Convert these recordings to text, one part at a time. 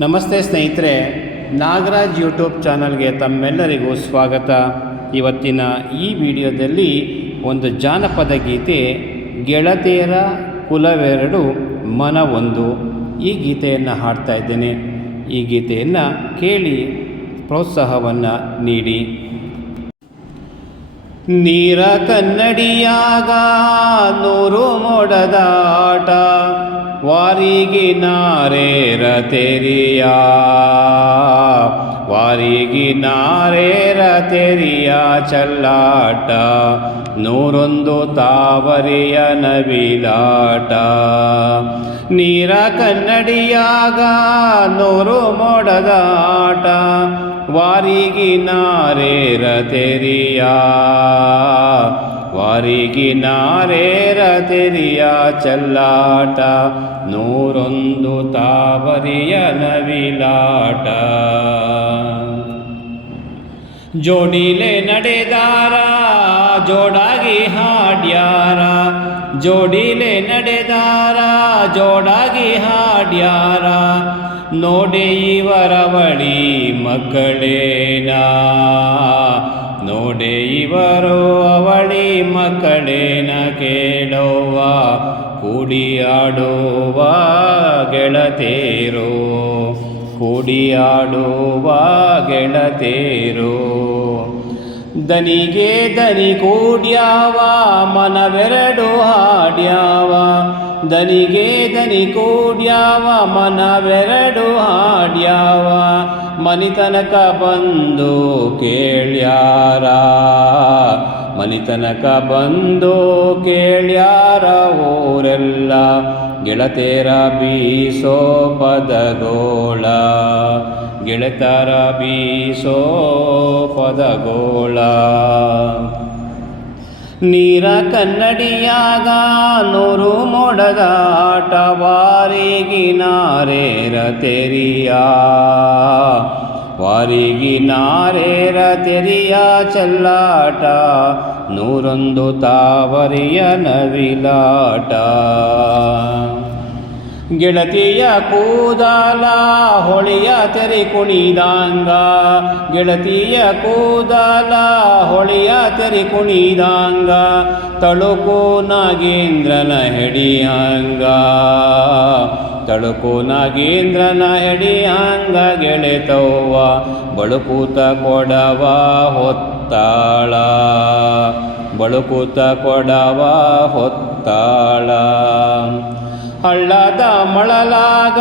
ನಮಸ್ತೆ ಸ್ನೇಹಿತರೆ, ನಾಗರಾಜ್ ಯೂಟ್ಯೂಬ್ ಚಾನಲ್ಗೆ ತಮ್ಮೆಲ್ಲರಿಗೂ ಸ್ವಾಗತ. ಇವತ್ತಿನ ಈ ವಿಡಿಯೋದಲ್ಲಿ ಒಂದು ಜಾನಪದ ಗೀತೆ, ಗೆಳತಿಯರ ಕುಲವೆರಡು ಮನ ಒಂದು ಈ ಗೀತೆಯನ್ನು ಹಾಡ್ತಾ ಇದ್ದೇನೆ. ಈ ಗೀತೆಯನ್ನು ಕೇಳಿ ಪ್ರೋತ್ಸಾಹವನ್ನು ನೀಡಿ. ನೀರ ಕನ್ನಡಿಯಾಗ ನೂರು ಮೊಡದ ವಾರಿಗೆ ನಾರೇರ ತೆರಿಯ ವಾರಿಗೆ ನಾರೇರ ತೆರಿಯ ಚಲ್ಲಾಟ. ನೂರೊಂದು ತಾವರಿಯ ನವಿಲಾಟ. ನೀರ ಕನ್ನಡಿಯಾಗ ನೂರು ಮೊಡದ ಆಟ ವಾರಿಗೆ ನಾರೇರ ತೆರಿಯ. ವಾರಿಗೆ ನಾರೇರ ತೆರಿಯ ಚಲ್ಲಾಟ. ನೂರೊಂದು ತಾವರಿಯ ನವಿಲಾಟ. ಜೋಡಿಲೆ ನಡೆದಾರ, ಜೋಡಾಗಿ ಹಾಡ್ಯಾರ. ಜೋಡಿಲೆ ನಡೆದಾರ, ಜೋಡಾಗಿ ಹಾಡ್ಯಾರ. ನೋಡೆ ಇವರ ಬಳಿ ಮಕ್ಕಳೇನಾ? ನೋಡೆ ಇವರು ಅವಳಿ ಮಕ್ಕಳೇನ ಕೇಳುವ? ಕೂಡಿಯಾಡುವ ಗೆಳತೇರು ಕೂಡಿಯಾಡುವ ಗೆಳತೇರು ದನಿಗೆ ದನಿ ಕೂಡ್ಯಾವ, ಮನವೆರಡು ಹಾಡ್ಯಾವ. ದನಿಗೆ ದನಿ ಕೂಡ್ಯಾವ, ಮನವೆರಡು ಹಾಡ್ಯಾವ, ಮನಿತನಕ ಬಂದು ಕೇಳ್ಯಾರ. ಮನಿತನಕ ಬಂದು ಕೇಳ್ಯಾರ ಊರೆಲ್ಲ, ಗೆಳತೇರ ಬೀಸೋ ಪದಗೋಳ. ಗೆಳತರ ಬೀಸೋ ಪದಗೋಳ. ನೀರ ಕನ್ನಡಿಯಾಗ ನೂರು ಮೊಡದ ಆಟ ವಾರಿಗೆ ನಾರೇರ ತೆರಿಯ. ವಾರಿಗಿನಾರೇರ ತೆರಿಯ ಚಲ್ಲಾಟ ನೂರೊಂದು ತಾವರಿಯ ನವಿಲಾಟ. ಗೆಳತಿಯ ಕೂದಲ ಹೊಳೆಯ ತೆರೆ ಕುಣಿದಾಂಗ. ಗೆಳತಿಯ ಕೂದಲ ಹೊಳೆಯ ತೆರೆ ಕುಣಿದಾಂಗ. ತಳುಕು ನಾಗೇಂದ್ರನ ಹೆಡಿಯಾಂಗ. ತಳುಕು ನಾಗೇಂದ್ರನ ಹೆಡಿಯಾಂಗ ಗೆಳೆತವ್ವ. ಬಳುಕೂತ ಕೊಡವ ಹೊತ್ತಾಳ. ಬಳುಕೂತ ಕೊಡವ ಹೊತ್ತಾಳ. ಹಳ್ಳದ ಮಳಲಾಗ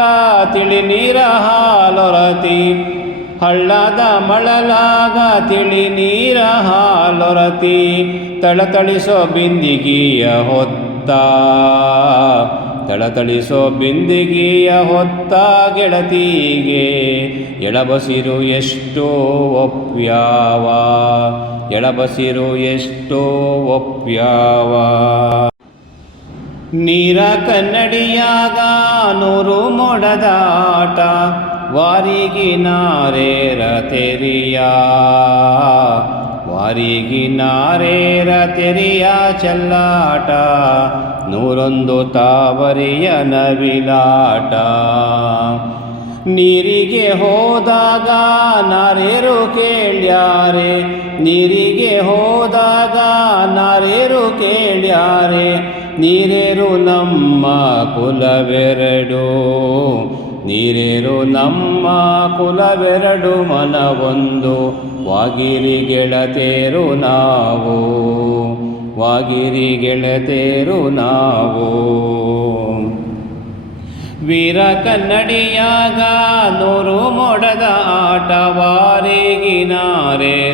ತಿಳಿ ನೀರ ಹಾಲೊರತಿ. ಹಳ್ಳದ ಮಳಲಾಗ ತಿಳಿ ನೀರ ಹಾಲೊರತಿ. ತಳತಳಿಸೋ ಬಿಂದಿಗೆಯ ಹೊತ್ತ. ತಳತಳಿಸೋ ಬಿಂದಿಗೆಯ ಹೊತ್ತ ಗೆಳತಿಗೆ. ಎಳಬಸಿರು ಎಷ್ಟು ಒಪ್ಯಾವ. ಎಳಬಸಿರು ಎಷ್ಟು ಒಪ್ಯಾವ. ನೀರ ಕನ್ನಡಿಯಾಗ ನೂರು ಮೊಡದಾಟ ವಾರಿಗೆ ನಾರೇರ ತೆರಿಯ ವಾರಿಗಿನಾರೇರ ತೆರಿಯ ಚಲ್ಲಾಟ, ನೂರೊಂದು ತಾವರಿಯ ನವಿಲಾಟ. ನೀರಿಗೆ ಹೋದಾಗ ನಾರೇರು ಕೇಳ್ಯಾರೆ, ನೀರಿಗೆ ಹೋದಾಗ ನಾರೇರು ಕೇಳ್ಯಾರೆ ನೀರೇರು ನಮ್ಮ ಕುಲವೆರಡು. ನೀರೇರು ನಮ್ಮ ಕುಲವೆರಡು ಮನವೊಂದು. ವಾಗಿರಿ ಗೆಳತೇರು ನಾವು. ವಾಗಿರಿ ಗೆಳತೇರು ನಾವು. ವೀರ ಕನ್ನಡಿಯಾಗ ನೂರು ಮೊಡದ ಆಟವಾರಿಗಿನಾರೇರ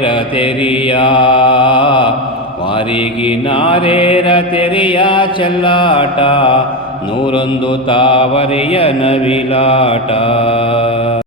ವಾರಿಗೆ ತೆರಿಯ. ವಾರಿಗೆ ನಾರೇರ ತೆರೆಯ ಚೆಲ್ಲಾಟ ನೂರೊಂದು ತಾವರೆಯ ನವಿಲಾಟ.